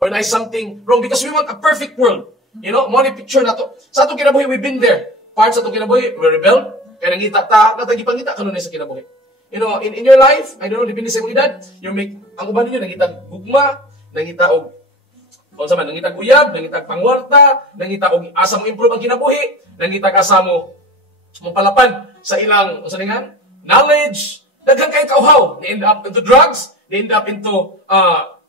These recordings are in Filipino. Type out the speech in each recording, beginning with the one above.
or na something wrong because we want a perfect world. You know, mo ni picture na to. Sa atong kinabuhi, we've been there. Part sa atong kinabuhi, we rebel. Kaya nangita ta, natagipangita kanunay sa kinabuhi. You know, in your life, I don't know, depende sa imong edad, you make, ang uban ninyo, nangita gugma, nangita og, o sa man, nangita uyab, nangita pangwarta, nangita og asa mo improve ang kinabuhi, nangita asa mo palapan sa ilang, o sa ningan, knowledge, daghang kay kauhaw, they end up into drugs, they end up into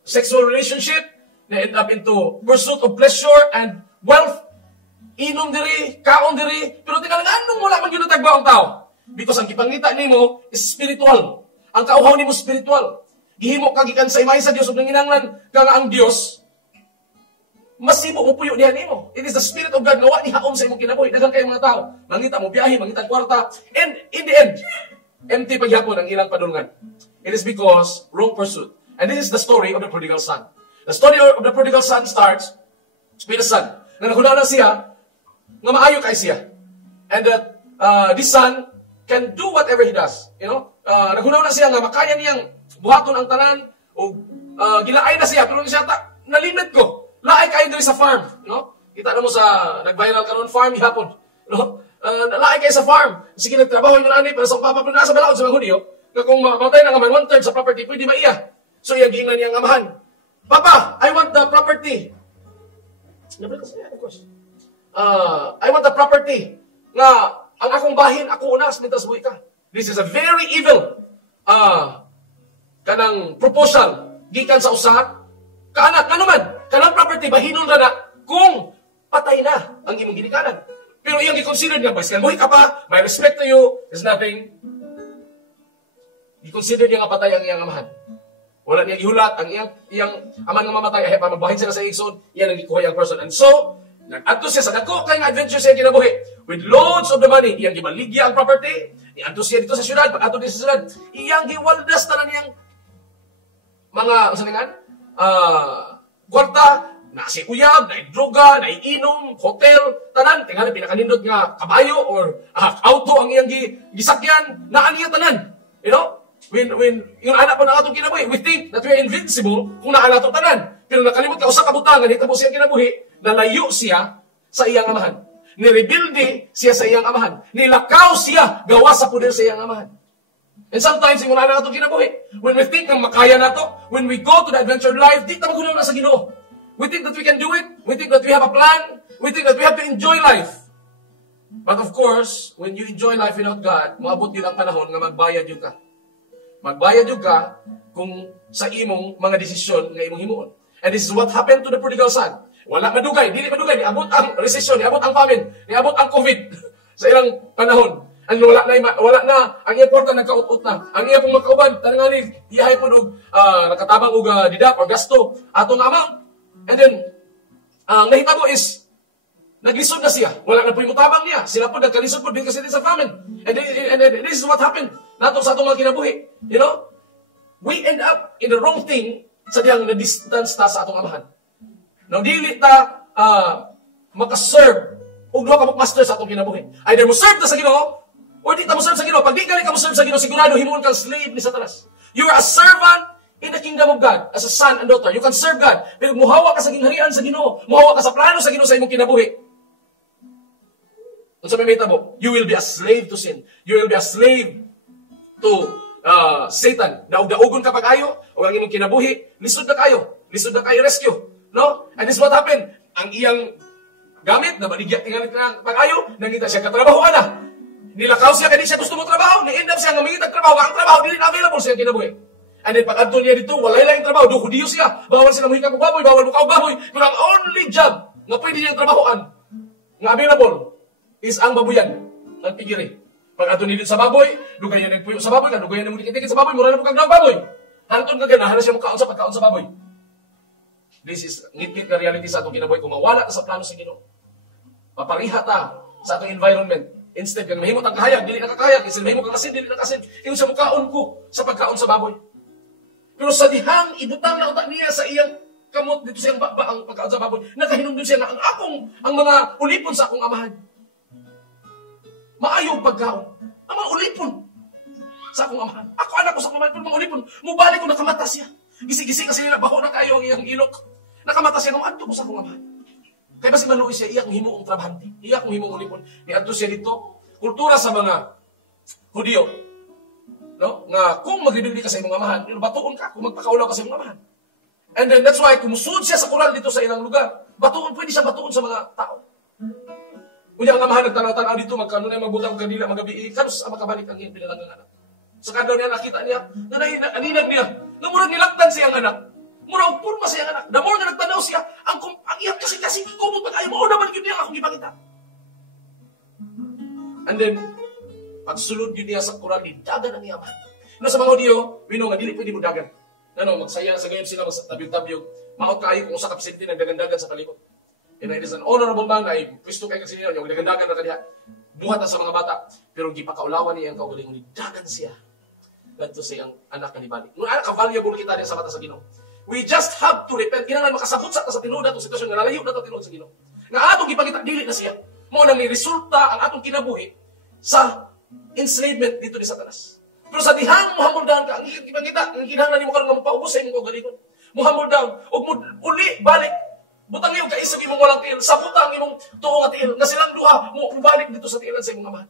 sexual relationship, they end up into pursuit of pleasure and wealth, inom diri, kaon diri, pero tingala nga, anong wala man yun natagba ang tao? Because ang kipangita nimo is spiritual. Ang kauhaw nimo spiritual. Gihimo ka gikan sa imay sa Dios ug nanginanglan ka nga ang Dios. Masibo mo puyo niya nimo. It is the Spirit of God nga wa ni haom sa imong kinabuhi. Daghang kay mga tao, mangita mo biyahe, mangita kwarta, and in the end, empty pagyapon ang ilang padulngan. It is because wrong pursuit. And this is the story of the prodigal son. The story of the prodigal son starts with the son. Nga nakunaw na siya, nga maayo kay siya. And that this son can do whatever he does. You know? Nagunaw na siya nga makaya niyang buhaton ang tanan o gilaay na siya. Pero siya, nalimit ko. Laay kayo diri sa farm. You know? Kita na mo sa nag-viral karon farm gihapon. You know? Laay kayo sa farm. Sige, nagtrabaho yung ani para sa papa pero nasa balaod sa mga Hudyo. Na kung mamatay na nga man, 1/3 sa property, pwede maiya. So, iya giingnan niyang amahan. Papa, I want the property. I want the property. Nga, ang akong bahin, ako unas, mintas buhi ka. This is a very evil kanang proposal. Gikan sa usahat. Kaanak, naman, kanang property, bahinon na kung patay na ang imong ginikanan. Pero iyang i-consider niya, baskan buhi ka pa, may respect to you, there's nothing. I-consider niya nga patay ang iyang amahan. Wala niya ihulat, ang iyang aman nga mamatay, ay pamagbahin sila sa igsoon, iyan ang ikuha yung person. And so, nag-adto siya sa dako kay nga adventure siya kinabuhi. With loads of the money, iyang gibaligya ang property, iadto siya dito sa syudad, pag-adto din sa syudad, iyang giwaldas tanan niyang mga, usaningan, kwarta, na si uyab, na droga, na inom, hotel, tanan, tingnan pinakanindot nga kabayo or auto ang iyang gisakyan, naan niya tanan. You know? When yung anak pa na atong kinabuhi, we think that we are invincible kung naala itong tanan. Pero nakalimot ka, usa kabutangan, hitabo siya kinabuhi, nalayo siya sa iyang amahan. Nirebuilde siya sa iyang amahan. Nilakaw siya, gawa sa puder sa iyang amahan. And sometimes, yung anak itong kinabuhi, when we think ng makaya na to, when we go to the adventure life, di tayo na sa Ginoo. We think that we can do it. We think that we have a plan. We think that we have to enjoy life. But of course, when you enjoy life without God, maabot yun ang panahon nga magbayad yun ka. Magbayad yun ka kung sa imong mga desisyon nga imong himuon. And this is what happened to the prodigal son. Wala madugay, dili madugay, niabot ang recession, niabot ang famine, niabot ang COVID sa ilang panahon. And wala na, ang iyang kwarta nagkaut-ut na. Ang iyang pong magkauban, tanangani, iyahay po og nakatabang og didap or gasto atong amount. And then, ang nahitabo is, naglisod na siya. Wala na po yung mutabang niya. Sila po nagkalisod po din kasi din sa famine. And this is what happened. Nato sa atong mga kinabuhi. You know? We end up in the wrong thing sa diyang na-distance ta sa atong amahan. Nang dili ta makaserve o duha ka master sa atong kinabuhi. Either mo serve ta sa Ginoo or di ta mo serve sa Ginoo. Pag di ka mo serve sa Ginoo, sigurado himuon kang slave ni Satanas. You are a servant in the kingdom of God as a son and daughter. You can serve God. Pero muhawa ka sa gingharian sa Ginoo. Muhawa ka sa plano sa Ginoo sa imong kinabuhi. Kung sa may tabo, you will be a slave to sin. You will be a slave to Satan. Daog-daogon ka pag-ayo, o ang imong kinabuhi, lisod na kayo. Lisod na kayo rescue. No? And this is what happened. Ang iyang gamit, na baligya tingalit na pag-ayo, nangita siya katrabaho na. Nilakaw siya, kaya siya gusto mo trabaho. Ni-end up siya, namingit ang trabaho. Ang trabaho, hindi na available siya kinabuhi. And then pag-adto niya dito, walay lang yung trabaho. Duhudiyo siya. Bawal sila muhika kong baboy, bawal mukaw baboy. Pero ang only job na pwede niyang trabahoan, nga available, is ang babuyan. Ang pigiri. Pag-adto niya dito sa baboy, dugay niya nagpuyo sa baboy, dugay niya nagmutikit sa baboy, mura na mukang baboy. Hantun ka ganahan na siya mukhaon sa pagkaon sa baboy. This is ngit-ngit na reality sa atong kinabuhi. Kung mawala ka sa plano sa Ginoo, papariha ta sa atong environment. Instead, kung mahimot ang kahayag, dili nakakahayag. Instead, mahimot ang kasin, dili nakasin. Yung sa mukhaon ko sa pagkaon sa baboy. Pero sa dihang, ibutang na utak niya sa iyang kamot dito sa iyang ang pagkaon sa baboy. Nakahinom din siya na ang mga ulipon sa akong amahan. Maayong pagkaon. Ang mga ulipon sa akong amahan. Ako anak ko sa akong amahan, pero mga ulipon, mubalik ko nakamata siya. Gisi-gisi kasi nila, baho na kayo ang iyang ilok. Nakamata siya ng adto ko sa akong amahan. Kaya basi maluoy siya, iya kong himuong trabahante. Iya kong himuong ulipon. Ni adto siya dito, kultura sa mga Hudiyo. No? Nga, kung magrebelde ka sa imong amahan, batuon ka, kung magpakaulaw ka sa imong amahan. And then that's why, kumusud siya sa kural dito sa ilang lugar. Batuon, pwede siya batuon sa mga tao. Kunya ang amahan, nagtanaw-tanaw dito, magkano na yung magbutang kanila, magabi, kanos ang makabalik ang iyong pinalangang anak. Sa kadaw niya, nakita niya, aninag niya, na murag nilaktan siya ang anak. Murag purma siya ang anak. The more na nagtanaw siya, ang iyang kasi kumot, pag ayaw mo, naman yun niya akong ipakita. And then, pagsulod yun niya sa kural, dagan ang iyaman. No, sa mga Hudiyo, nga, dili pwede mo dagan. Ano, magsaya sa gayon sila, magtabyog-tabyog. Maot kayo kung sa kapisinti ng dagan-dagan sa palibot. And it is an honorable man na pwisto kayo kasi niya, yung dagan-dagan na kaniya. Buhat na sa mga bata. Pero gipakaulawan niya ang kaugaling ni dagan siya. Ganito siyang anak na nibalik. Nung anak, ka-valuable kita rin sa mata sa Ginoo. We just have to repent. Kinangan makasabot sa tinuod na itong sitwasyon na nalayo na ito tinuod sa Ginoo. Nga atong gipakita, dili na siya. Mo nang ni resulta ang atong kinabuhi sa enslavement dito ni Satanas. Pero sa dihang mo down ka, ang kita, ang kinahanglan nimo karon nga mapaubos sa imong kaugalingon. Mo down og uli balik. Butang niyo kay isip imong walang tiil, sa butang imong tuo nga tiil, na silang duha mo balik dito sa tiilan sa imong amahan.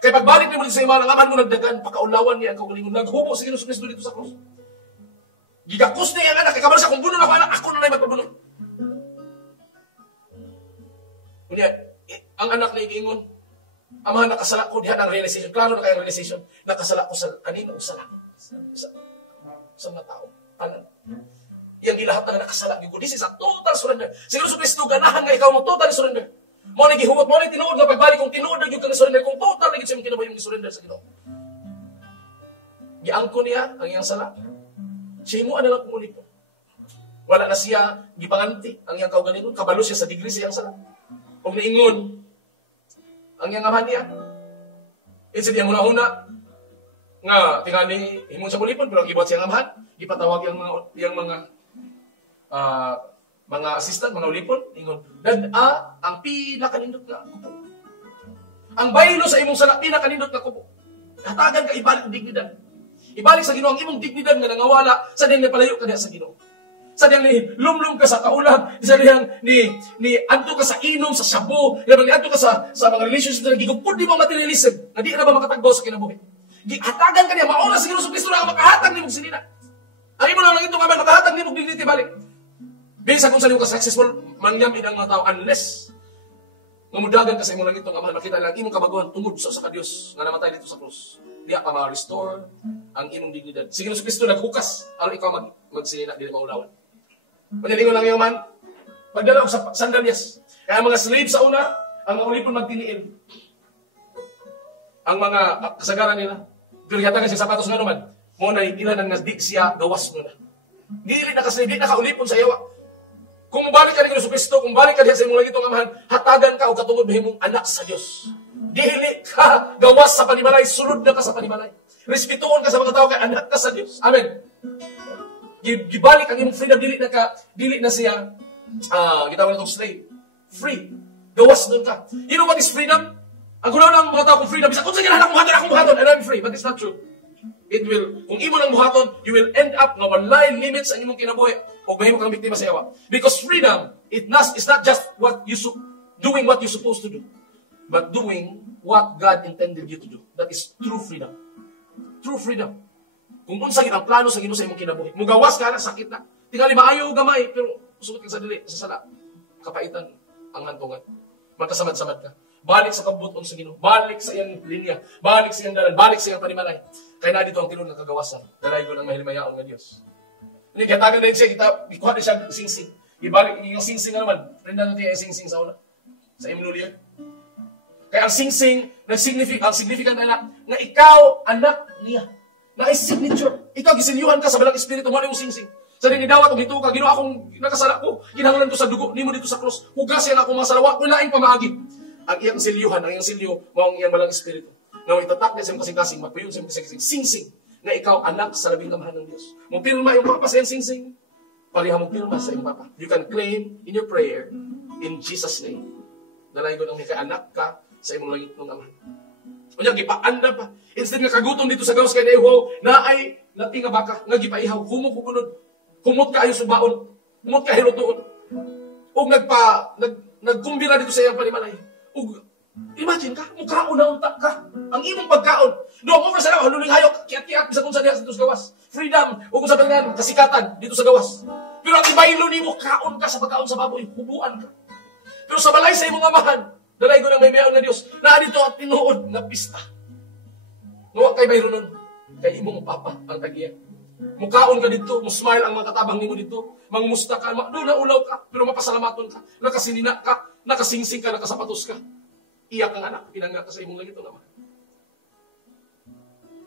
Kay pagbalik nimo dito sa imong amahan mo nagdagan, pakaulawan niya ang kaugalingon, naghubo sa Ginoo Kristo dito sa krus. Gigakos niya ang anak, kay kabalo siya kung buno na ko anak, ako na lang magpabuno. Kunya, ang anak na iingon, amahan, nakasala ko, dihan ang realization. Klaro na kayo realization. Nakasala ko sa kanino sa langit. Sa mga tao. Tanan. Iyang gilahat na nakasala. This is a total surrender. Siguro sa Kristo, ganahan nga ikaw mo, total surrender. Mo na gihuwat, mo na tinuod nga pagbalik. Kung tinuod na yung kang surrender, kung total na yung kinabuhi yung surrender sa Ginoo. Giangko niya ang iyang sala. Siya mo na lang kumulit po. Wala na siya gipanganti ang iyang kaugalingon. Kabalo siya sa degree sa iyang sala. Kung niingon, ang iyang amahan niya. Instead yung una-una, nga tingani himon sa bulipon, pero ang ibuhat siyang amahan, ipatawag yung mga assistant, mga ulipon, ingon, dad-a ang pinakanindot na kupo. Ang baylo sa imong sala, pinakanindot na kupo. Hatagan ka, ibalik ang dignidad. Ibalik sa Ginoo ang imong dignidad nga nangawala sa diyang napalayo ka sa Ginoo. Sa diyang ni lumlum ka sa kaulag, sa diyang ni adto ka sa inom, sa shabu, ni adto ka sa mga relationships na gigupod di mo materialism, na di na ba makatagbaw sa kinabuhi. Hatagan ka niya, mauna sa Ginoo Kristo na makahatag ni mong sinina. Ang imo lang ito nga ba, makahatag ni mong dignity balik. Bisa kung saan yung ka-successful, mangyamid ang mga tao unless mamudagan ka sa imong lang itong amahan, makita lang imong kabaguhan tungod sa Diyos nga namatay dito sa krus. Diya ka ma-restore ang imong dignidad. Sige sa Kristo naghukas, aron ikaw magsinina, di na maulawan. Panalingon lang yung man, pagdala sa sandalias. Kaya ang mga slave sa una, ang mga ulipon magtiniin. Ang mga kasagaran nila, pero yata kasi sapatos nga naman, muna ilan ang nasdik siya, gawas mo na. Gili na kasi, di na kaulipon sa iyawa. Kung balik ka rin sa Kristo, kung balik ka diyan sa imong langitong amahan, hatagan ka o katungod mahimong anak sa Diyos. Dili ka gawas sa panimalay, sulod na ka sa panimalay. Respetuon ka sa mga tao kay anak ka sa Diyos. Amen. Gibalik ang imong freedom, dili na siya, gitawag na itong slave. Free. Gawas doon ka. You know what is freedom? Ang gunaw ng mga tao kung freedom, bisa kung saan anak muhaton, akong muhaton, and I'm free. But it's not true. It will, kung imo lang muhaton, you will end up na walay limits ang imong kinabuhi o mahimo kang biktima sa iyawa. Because freedom, it's not just doing what you're supposed to do, but doing what God intended you to do. That is true freedom. True freedom. Kung unsa gid ang plano sa Ginoo sa imong kinabuhi, mugawas ka na sakit na. Tingali maayo gamay pero suot ka sa dili sa sala. Kapaitan ang hantungan. Magkasamad-samad ka. Balik sa kabuton sa Ginoo. Balik sa iyang linya. Balik sa iyang dalan. Balik sa iyang panimalay. Kaya na dito ang tinun ng kagawasan. Dalay ko ng mahilimayaon ng Diyos. Hindi, kaya tagan din siya, ikuha din siya sing-sing. Ibalik, yung sing-sing na naman. Rinda natin yung sing-sing sa una. Sa New Year. Kaya ang sing-sing, ang significant na nga ikaw, anak niya. Na ay signature. Ikaw, gisilyuhan ka sa balang espiritu, wala yung sing-sing. Sa din idawat, kung hito ka, gino akong nakasala ko, kinahanglan ko sa dugo, ni mo dito sa krus, hugas yan ako mga salawa, wala yung pamaagi. Ang iyang silyuhan, ang iyang silyo, ang iyang balang espiritu. Na itatak niya sa iyong kasing-kasing, magpayon sa iyong kasing-kasing, sing-sing, na ikaw anak sa labing kamahan ng Diyos. Mong pirma yung papa sa iyong sing-sing, pariha mong pirma sa iyong papa. You can claim in your prayer, in Jesus' name, dalay ko nang may anak ka sa iyong langit ng amahan. O niya, gipaanda pa. Instead nga kagutom dito sa gawas kay Neho, na ay natinga baka, nga gipaihaw, humok kukunod. Humot ka ayo subaon. Humot ka hirutuon. ug nagkumbira dito sa iyang panimalay. Ug imagine ka, mukhaon na unta ka. Ang imong pagkaon. No, over sa lawa, haluling hayok, kiat-kiat sa kung sa diha dito sa gawas. Freedom, ug sa pangan kasikatan dito sa gawas. Pero ang ibaylo nimo kaon ka sa pagkaon sa baboy, hubuan ka. Pero sa balay sa imong amahan, dalay ko ng may mayon na Dios. Na dito at tinuod na pista. Nuwa kay bayro nun, kay imong papa ang tagiya. Mukaon ka dito, musmile ang mga katabang nimo dito, mangumusta ka, doon na ulaw ka, pero mapasalamaton ka, nakasinina ka, nakasingsing ka, nakasapatos ka. Iyak ang anak, pinangga ka sa imong langit naman.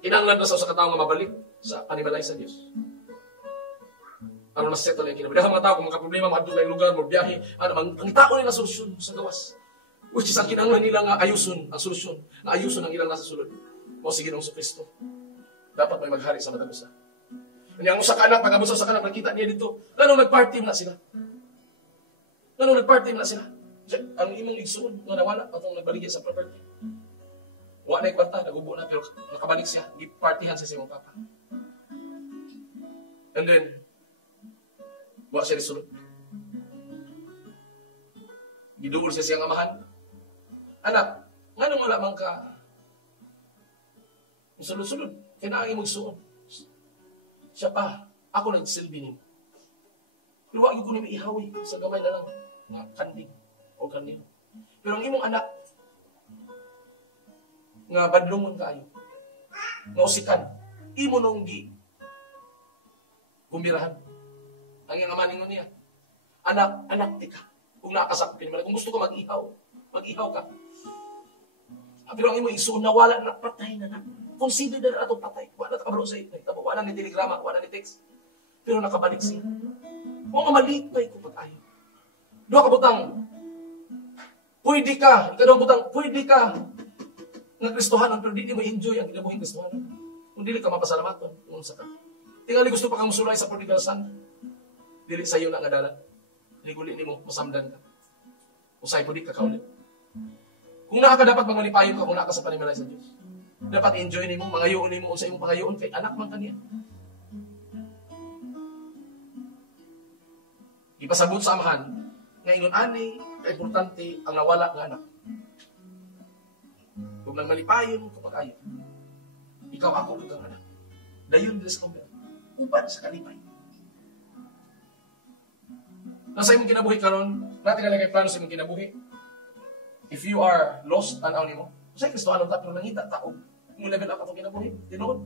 Kinanglan na sa katao nga mabalik sa panibalay sa Dios. Ano na settle yung kinabi. Dahil mga tao, kung makaproblema, maadto na yung lugar, magbiyahe, ang tao nila solusyon sa gawas. Which is ang kinanglan nila nga ayuson, ang solusyon, na ayuson ang ilang nasa sulod. O sige nung sa Kristo. Dapat may maghari sa matagusa. Kanya ang usa ka anak, pag-abusa sa kanak, nakita niya dito, ganun nag-party na sila. Ganun nag-party na sila. Ang imong igsoon, nga nawala, patong nagbaligya sa property. Wa na ikwanta, nagubo na, pero nakabalik siya, gipartihan sa imong papa. And then, wa siya nisulod. Giduol siya siyang amahan. Anak, nga nung wala man ka, sulod-sulod, kinaangin magsuon. Siya pa, ako nagsilbi niyo. Pero wag ko nimi ihawi sa gamay na lang nga kanding o kanino. Pero ang imong anak nga badlongon kaayo. Nga usikan, imo nung gi kumbirahan. Ang iyang ama ningon niya. Anak tika. Kung nakasakpin mo, kung gusto ko mag-ihaw ka. Pero ang imong isuon na wala na patay na. Consider na itong patay. Wala na kabro sa ito. Wala ni telegrama, wala ni text. Pero nakabalik siya. Kung maliit pa ito pag-ayo. Doon ka butang, pwede ka, nagkristohanan, pero di mo enjoy ang ginabuhin kristohanan. Kung dili ka mapasalamaton, kung sa ka. Tingali gusto pa kang musulay sa prodigal son. Dili sa iyo na nga dalan. Liguli ni mo, masamdan ka. Usay po di ka kaulit. Kung naka ka dapat mangunipayon ka, kung naka sa panimalay sa Diyos. Dapat enjoy ni mo, mangayoon ni mo, sa imong pangayoon, kay anak man kaniya. Ipasabot sa amahan, ngayon ani, importante ang nawala ng anak. Kung nang malipayon, kapag ayo, ikaw ako kang anak. Dayon din sa kumpara. Upan sa kalipay. Nasa imong kinabuhi karon, natin kalagay plano sa imong kinabuhi. If you are lost, tanaw ni mo, sa Kristohanon ta, pero nangita ta, mo level up atong kinabuhi, tinuod.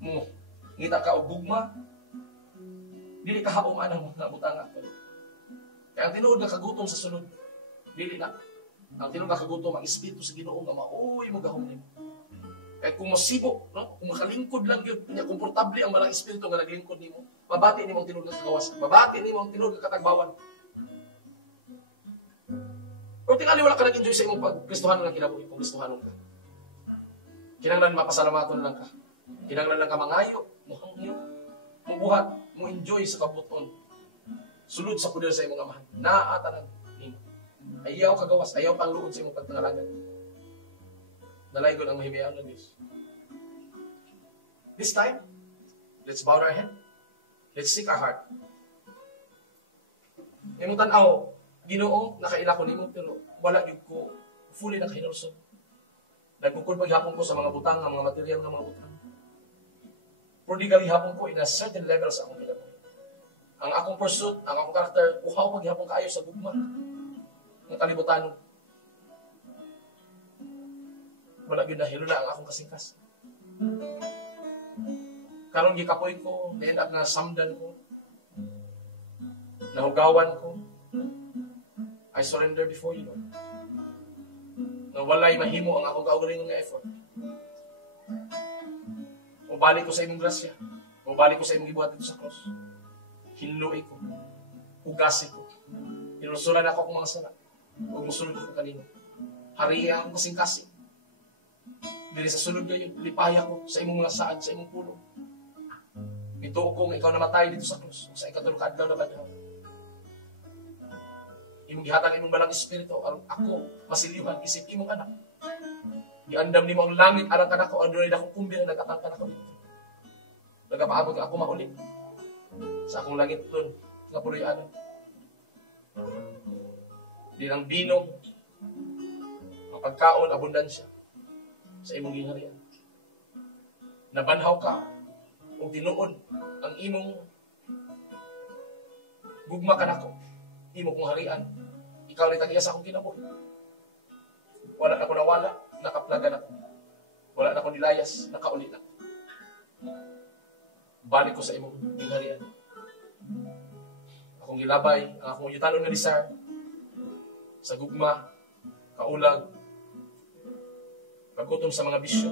Mo, ngita ka og gugma, dili ka hauman ang mga butanga. Kaya ang tinuod nga kagutom sa sunod, dili na. Ang tinuod nga kagutom, ang espiritu sa Ginoo nga maoy mo gahom nimo. Kaya kung masibo, no? Kung makalingkod lang yun, komportable ang malang espiritu nga naglingkod nimo, mabati nimo ang tinuod nga kagawasan, mabati nimo ang tinuod nga katagbawan. Pero tingali wala ka nag-enjoy sa imong pag-Kristohanon nga kinabuhi, kung Kristohanon ka. Kinanglan mapasalamaton lang ka. Kinanglan lang ka mangayo, muhangyo, mubuhat, mo enjoy sa kabuton. Sulod sa poder sa imong amahan. Naatanan nimo. Ayaw kagawas, ayaw pangluod sa imong pagtangalagan. Nalaygon ang mahimayaan ng Diyos. This time, let's bow our head. Let's seek our heart. Imong tanaw, Ginoo, nakaila ko nimo, pero wala yun ko fully nakahinulsog. Nagbukod paghapon ko sa mga butang, ang mga material ng mga butang. Prodigal hapon ko in a certain level sa akong kinabuhi. Ang akong pursuit, ang akong karakter, uhaw paghapon kaayo sa gugma. Ang kalibutan. Wala yun nahilula ang akong kasingkas. Karon gikapoy ko, na-end up na samdan ko. Nahugawan ko. I surrender before you, Lord. Na walay mahimo ang akong kaugalingon nga effort. Mubalik ko sa imong grasya. Mubalik ko sa imong gibuhat dito sa cross. Hinluoy ko. Hugasi ko. Hinusulan ako akong mga sala. Huwag musulod ko kanino. Hariya akong kasing-kasing. Dili sa sulod kayo, lipaya ko sa imong mga saad, sa imong pulo. Ito ko nga ikaw namatay dito sa cross. Sa ikatulong kaadlaw na badhaw. Imong gihatag imong balang espiritu, ako, masilihan, isip imong anak. Giandam nimo ang langit, alang ka na ko, adunay na akong kumbir, nagkatangka na ko dito. Nagapaabot ako maulit. Sa akong langit doon, nga puloy-anan. Di lang binom, mapagkaon, abundansya sa imong gingharian. Nabanhaw ka o tinuod ang imong gugma ka nako, imo kong harian. Ikaw rin tagiya sa akong kinabuhi. Wala na ko nawala, nakaplaga na ko. Wala na ko nilayas, nakaulit na. Balik ko sa imong gingharian. Akong gilabay, ang akong yutanon nga desire sa gugma, kaulag, pagkutom sa mga bisyo,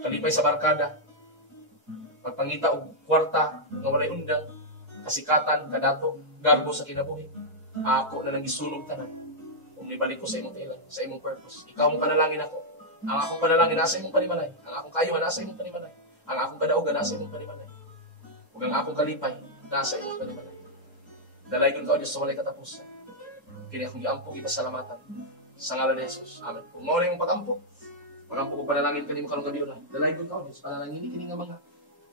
kalipay sa barkada, pagpangita og kwarta nga walay undang, kasikatan, kadato, garbo sa kinabuhi. Ako na nang gisunog tanan. Kung nibalik ko sa imong tilan, sa imong purpose. Ikaw mong panalangin ako. Ang akong panalangin nasa imong panimalay. Ang akong kayuhan nasa imong panimalay. Ang akong kadaugan nasa imong panimalay. Ug ang akong kalipay nasa imong panimalay. Dalay ko Diyos sa walay katapusan. Kini akong giampo kita salamatan. Sa ngalan ni Jesus. Amen. Kung mao na imong pagampo ko panalangin kanimo karong gabi na. Dalay ko Diyos panalangin kini nga mga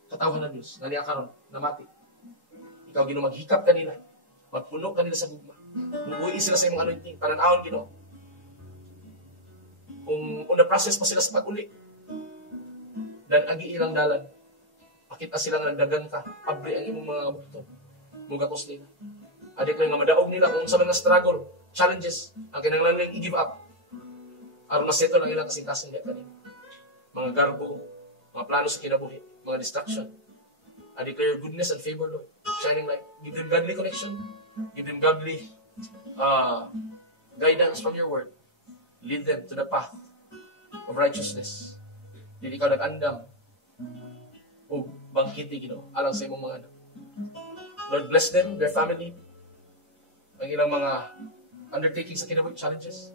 katawhan na Dios nga niya karon namati. Ikaw Ginoo maghikap kanila. Magpuno kanila sa gugma. Mubuhi sila sa imong anointing. Panan-awon Ginoo. Kung una process pa sila sa pag-uli. Dan agi ilang dalan. Pakita sila nga nagdagan ka. Abre ang imong mga bukton. Mugakos nila. Adik ko nga madaog nila kung sa mga struggle, challenges, ang kinahanglan i-give up. Aron maseto lang ilang kasing-kasing diya kanina. Mga garbo, mga plano sa kinabuhi, mga distraction. I declare goodness and favor, Lord. Shining light. Give them godly connection. Give them godly guidance from your word. Lead them to the path of righteousness. Dili ikaw nag-andam o bangkiti, Ginoo, alang sa imong mga anak. Lord, bless them, their family, ang ilang mga undertaking sa kinabuhi challenges.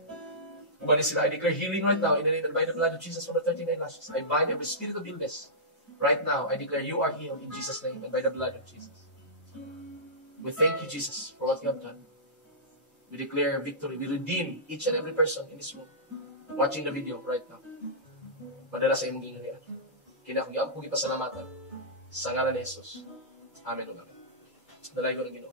Kumali sila, I declare healing right now in the name and by the blood of Jesus from the 39 lashes. I bind every spirit of illness. Right now, I declare you are healed in Jesus' name and by the blood of Jesus. We thank you, Jesus, for what you have done. We declare victory. We redeem each and every person in this room watching the video right now. Padala sa imong gingharian. Kinakagyan ko kita salamatan sa ngalan ni Jesus. Amen. Amen. Dalay ko ng Ginoo.